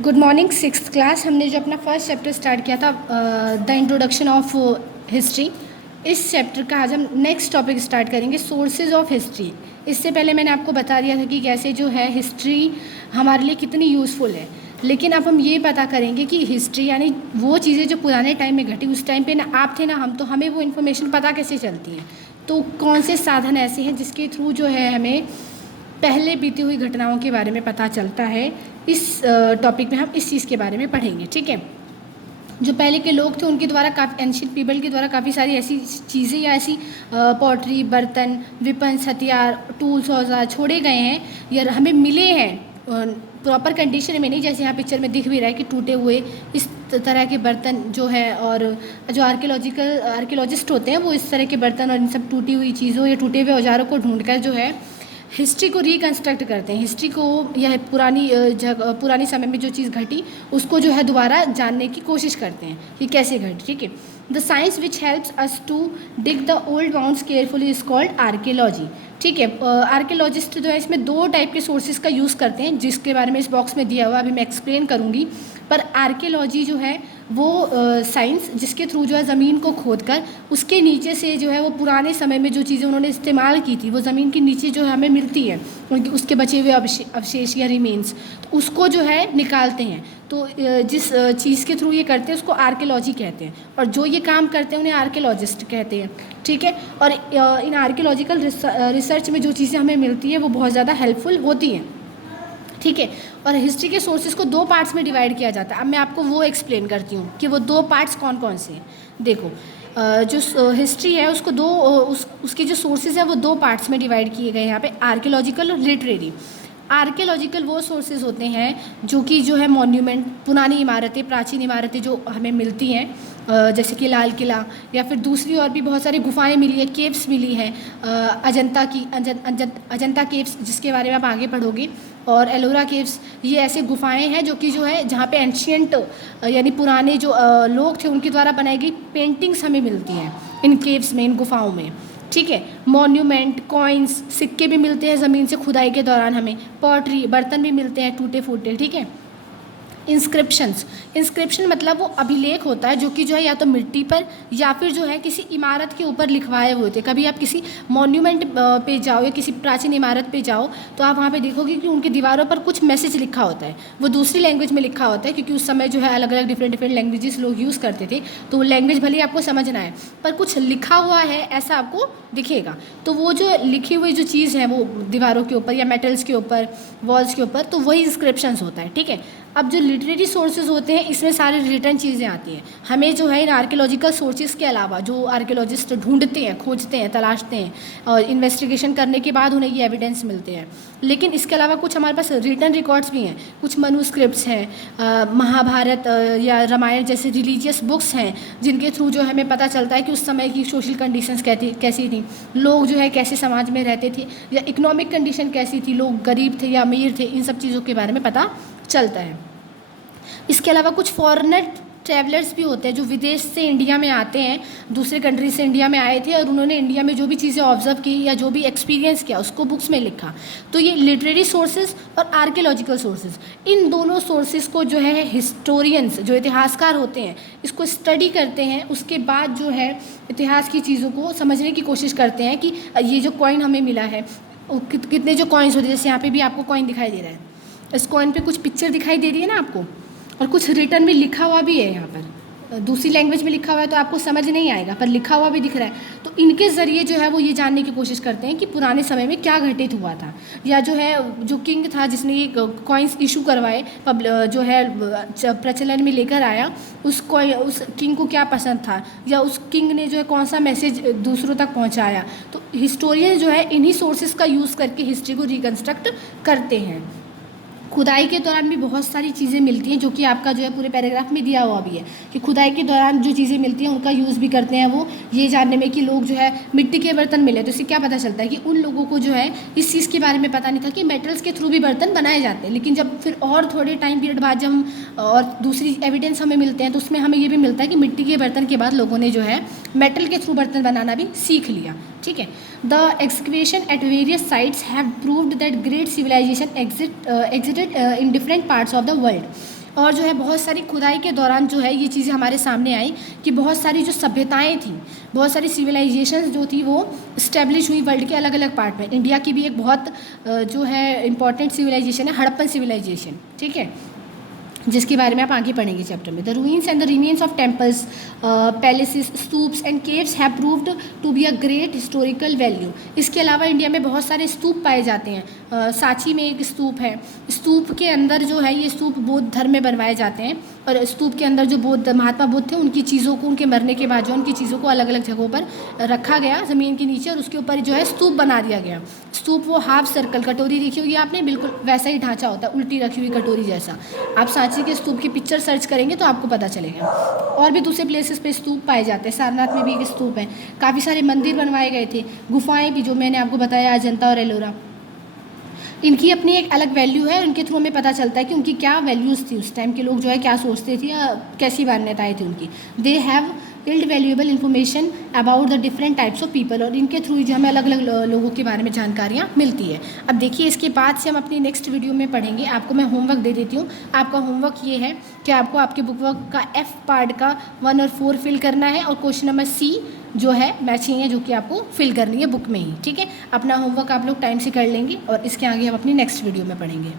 Good morning sixth class. हमने जो अपना फर्स्ट चैप्टर स्टार्ट किया था द इंट्रोडक्शन ऑफ हिस्ट्री, इस चैप्टर का आज हम नेक्स्ट टॉपिक स्टार्ट करेंगे, सोर्सेज ऑफ हिस्ट्री। इससे पहले मैंने आपको बता दिया था कि कैसे जो है हिस्ट्री हमारे लिए कितनी यूज़फुल है, लेकिन अब हम ये पता करेंगे कि हिस्ट्री यानी वो चीज़ें जो पुराने टाइम में घटी, उस टाइम पे ना आप थे ना हम, तो हमें वो इन्फॉर्मेशन पता कैसे चलती है। तो कौन से साधन ऐसे हैं जिसके थ्रू जो है हमें पहले बीती हुई घटनाओं के बारे में पता चलता है। इस टॉपिक में हम इस चीज़ के बारे में पढ़ेंगे। ठीक है, जो पहले के लोग थे उनके द्वारा काफ़ी एंशियंट पीपल के द्वारा काफ़ी सारी ऐसी चीज़ें या ऐसी पॉटरी, बर्तन, वेपन्स, हथियार, टूल्स, औजार छोड़े गए हैं या हमें मिले हैं प्रॉपर कंडीशन में नहीं, जैसे यहाँ पिक्चर में दिख भी रहा है कि टूटे हुए इस तरह के बर्तन जो है, और जो आर्कियोलॉजिस्ट होते हैं वो इस तरह के बर्तन और इन सब टूटी हुई चीज़ों या टूटे हुए औजारों को ढूंढकर जो है हिस्ट्री को रिकन्स्ट्रक्ट करते हैं। हिस्ट्री को यह पुरानी समय में जो चीज़ घटी उसको जो है दोबारा जानने की कोशिश करते हैं कि कैसे घटी। ठीक है, the science which helps us to dig the old bounds carefully is called archaeology. ठीक है, आर्कियोलॉजिस्ट जो है इसमें दो टाइप के सोर्सेज का यूज़ करते हैं, जिसके बारे में इस बॉक्स में दिया हुआ अभी मैं एक्सप्लेन करूँगी। पर आर्कियोलॉजी जो है वो साइंस जिसके थ्रू जो है ज़मीन को खोदकर उसके नीचे से जो है वो पुराने समय में जो चीज़ें उन्होंने इस्तेमाल की थी वो ज़मीन के नीचे जो है हमें मिलती है, उसके बचे हुए अवशेष या रिमेन्स, तो उसको जो है निकालते हैं। तो जिस चीज़ के थ्रू ये करते हैं उसको आर्कियोलॉजी कहते हैं, और जो ये काम करते हैं उन्हें आर्कियोलॉजिस्ट कहते हैं। ठीक है, और इन आर्कियोलॉजिकल रिसर्च में जो चीज़ें हमें मिलती है वो बहुत ज़्यादा हेल्पफुल होती हैं। ठीक है, और हिस्ट्री के सोर्सेज को दो पार्ट्स में डिवाइड किया जाता है। अब मैं आपको वो एक्सप्लेन करती हूँ कि वो दो पार्ट्स कौन कौन से हैं। देखो, जो हिस्ट्री है उसको उसके जो सोर्सेज हैं वो दो पार्ट्स में डिवाइड किए गए हैं यहाँ पे, आर्कियोलॉजिकल और लिटरेरी। आर्कियोलॉजिकल वो सोर्सेज होते हैं जो है मॉन्यूमेंट, पुरानी इमारतें, प्राचीन इमारतें जो हमें मिलती हैं, जैसे कि लाल किला या फिर दूसरी और भी बहुत सारी गुफाएं मिली है, केव्स मिली हैं, अजंता केव्स जिसके बारे में आप आगे पढ़ोगे, और एलोरा केव्स। ये ऐसे गुफाएं हैं जो है जहाँ पे एंशियंट यानी पुराने जो लोग थे उनके द्वारा बनाई गई पेंटिंग्स हमें मिलती हैं इन केव्स में, इन गुफाओं में। ठीक है, मॉन्यूमेंट, कॉइन्स, सिक्के भी मिलते हैं ज़मीन से खुदाई के दौरान हमें, पॉटरी, बर्तन भी मिलते हैं टूटे फूटे। ठीक है, इंस्क्रिप्शन मतलब वो अभिलेख होता है जो कि जो है या तो मिट्टी पर या फिर जो है किसी इमारत के ऊपर लिखवाए हुए थे। कभी आप किसी मॉन्यूमेंट पे जाओ या किसी प्राचीन इमारत पे जाओ तो आप वहाँ पे देखोगे कि उनकी दीवारों पर कुछ मैसेज लिखा होता है, वो दूसरी लैंग्वेज में लिखा होता है, क्योंकि उस समय जो है अलग अलग डिफरेंट लैंग्वेजेस लोग यूज़ करते थे, तो वो लैंग्वेज भले ही आपको समझ ना आए पर कुछ लिखा हुआ है ऐसा आपको दिखेगा। तो वो जो लिखी हुई जो चीज़ है वो दीवारों के ऊपर या मेटल्स के ऊपर, वॉल्स के ऊपर, तो वही इंस्क्रिप्शंस होता है। ठीक है, अब जो लिटरेरी सोर्सेज होते हैं इसमें सारी रिटर्न चीज़ें आती हैं। हमें जो है इन आर्कियोलॉजिकल सोर्सेज के अलावा जो आर्कियोलॉजिस्ट ढूंढते हैं, खोजते हैं, तलाशते हैं और इन्वेस्टिगेशन करने के बाद उन्हें ये एविडेंस मिलते हैं, लेकिन इसके अलावा कुछ हमारे पास रिटर्न रिकॉर्ड्स भी हैं, कुछ मनुस्क्रिप्ट्स हैं, महाभारत या रामायण जैसे रिलीजियस बुक्स हैं जिनके थ्रू जो हमें पता चलता है कि उस समय की सोशल कंडीशंस कैसी थी, लोग जो है कैसे समाज में रहते थे, या इकोनॉमिक कंडीशन कैसी थी, लोग गरीब थे या अमीर थे, इन सब चीज़ों के बारे में पता चलता है। इसके अलावा कुछ फॉरेनर ट्रैवलर्स भी होते हैं जो विदेश से इंडिया में आते हैं, दूसरे कंट्री से इंडिया में आए थे और उन्होंने इंडिया में जो भी चीज़ें ऑब्जर्व की या जो भी एक्सपीरियंस किया उसको बुक्स में लिखा। तो ये लिटरेरी सोर्सेज और आर्कियोलॉजिकल सोर्सेज, इन दोनों सोर्सेज को जो है हिस्टोरियंस जो इतिहासकार होते हैं इसको स्टडी करते हैं, उसके बाद जो है इतिहास की चीज़ों को समझने की कोशिश करते हैं कि ये जो कॉइन हमें मिला है कितने जो कॉइन्स होते हैं, जैसे यहाँ पर भी आपको कॉइन दिखाई दे रहा है, इस कॉइन पे कुछ पिक्चर दिखाई दे रही है ना आपको, और कुछ रिटर्न में लिखा हुआ भी है। यहाँ पर दूसरी लैंग्वेज में लिखा हुआ है तो आपको समझ नहीं आएगा, पर लिखा हुआ भी दिख रहा है। तो इनके ज़रिए जो है वो ये जानने की कोशिश करते हैं कि पुराने समय में क्या घटित हुआ था, या जो है जो किंग था जिसने ये कॉइन्स इशू करवाए, जो है प्रचलन में लेकर आया, उस किंग को क्या पसंद था, या उस किंग ने जो है कौन सा मैसेज दूसरों तक पहुँचाया। तो हिस्टोरियन जो है इन्हीं सोर्सेज का यूज़ करके हिस्ट्री को रिकन्स्ट्रक्ट करते हैं। खुदाई के दौरान भी बहुत सारी चीज़ें मिलती हैं जो कि आपका जो है पूरे पैराग्राफ में दिया हुआ भी है कि खुदाई के दौरान जो चीज़ें मिलती हैं उनका यूज़ भी करते हैं वो ये जानने में कि लोग जो है मिट्टी के बर्तन मिले, तो इससे क्या पता चलता है कि उन लोगों को जो है इस चीज़ के बारे में पता नहीं था कि मेटल्स के थ्रू भी बर्तन बनाए जाते हैं। लेकिन जब फिर और थोड़े टाइम पीरियड बाद जब हम और दूसरी एविडेंस हमें मिलते हैं तो उसमें हमें ये भी मिलता है कि मिट्टी के बर्तन के बाद लोगों ने जो है मेटल के थ्रू बर्तन बनाना भी सीख लिया। ठीक है, the excavation at various sites have proved that great civilisation existed in different parts of the world। और जो है बहुत सारी खुदाई के दौरान जो है ये चीज़ें हमारे सामने आई कि बहुत सारी जो सभ्यताएं थी, बहुत सारी सिविलाइजेशंस जो थी वो इस्टेब्लिश हुई वर्ल्ड के अलग अलग पार्ट में। इंडिया की भी एक बहुत जो है इम्पॉर्टेंट सिविलाइजेशन है हड़प्पन सिविलाइजेशन, ठीक है, जिसके बारे में आप आगे पढ़ेंगे चैप्टर में। The ruins and the remains of temples, palaces, stupas and caves have proved to be a great historical value. इसके अलावा इंडिया में बहुत सारे स्तूप पाए जाते हैं। सांची में एक स्तूप है, स्तूप के अंदर जो है ये स्तूप बौद्ध धर्म में बनवाए जाते हैं, और स्तूप के अंदर जो बौद्ध महात्मा बुद्ध थे उनकी चीज़ों को, उनके मरने के बाद जो उनकी चीज़ों को अलग अलग जगहों पर रखा गया ज़मीन के नीचे, और उसके ऊपर जो है स्तूप बना दिया गया। स्तूप वो हाफ सर्कल, कटोरी देखी होगी आपने, बिल्कुल वैसा ही ढांचा होता है, उल्टी रखी हुई कटोरी जैसा। आप सांची के स्तूप की पिक्चर सर्च करेंगे तो आपको पता चलेगा। और भी दूसरे प्लेसेस पे स्तूप पाए जाते हैं, सारनाथ में भी एक स्तूप है, काफ़ी सारे मंदिर बनवाए गए थे, गुफाएं भी जो मैंने आपको बताया अजंता और एलोरा, इनकी अपनी एक अलग वैल्यू है। उनके थ्रू हमें पता चलता है कि उनकी क्या वैल्यूज़ थी, उस टाइम के लोग जो है क्या सोचते थे या कैसी मान्यताएं थी उनकी। They have yield valuable information about the different types of people, और इनके थ्रू जो हमें अलग अलग लोगों के बारे में जानकारियाँ मिलती है। अब देखिए इसके बाद से हम अपनी नेक्स्ट वीडियो में पढ़ेंगे। आपको मैं होमवर्क दे देती हूँ। आपका होमवर्क ये है कि आपको आपके बुक वर्क का F पार्ट का 1 और 4 फिल करना है, और क्वेश्चन नंबर C जो है मैचिंग है जो कि आपको फिल करनी है बुक में ही, ठीक है। अपना होमवर्क आप लोग टाइम से कर लेंगे, और इसके आगे हम अपनी नेक्स्ट वीडियो में पढ़ेंगे।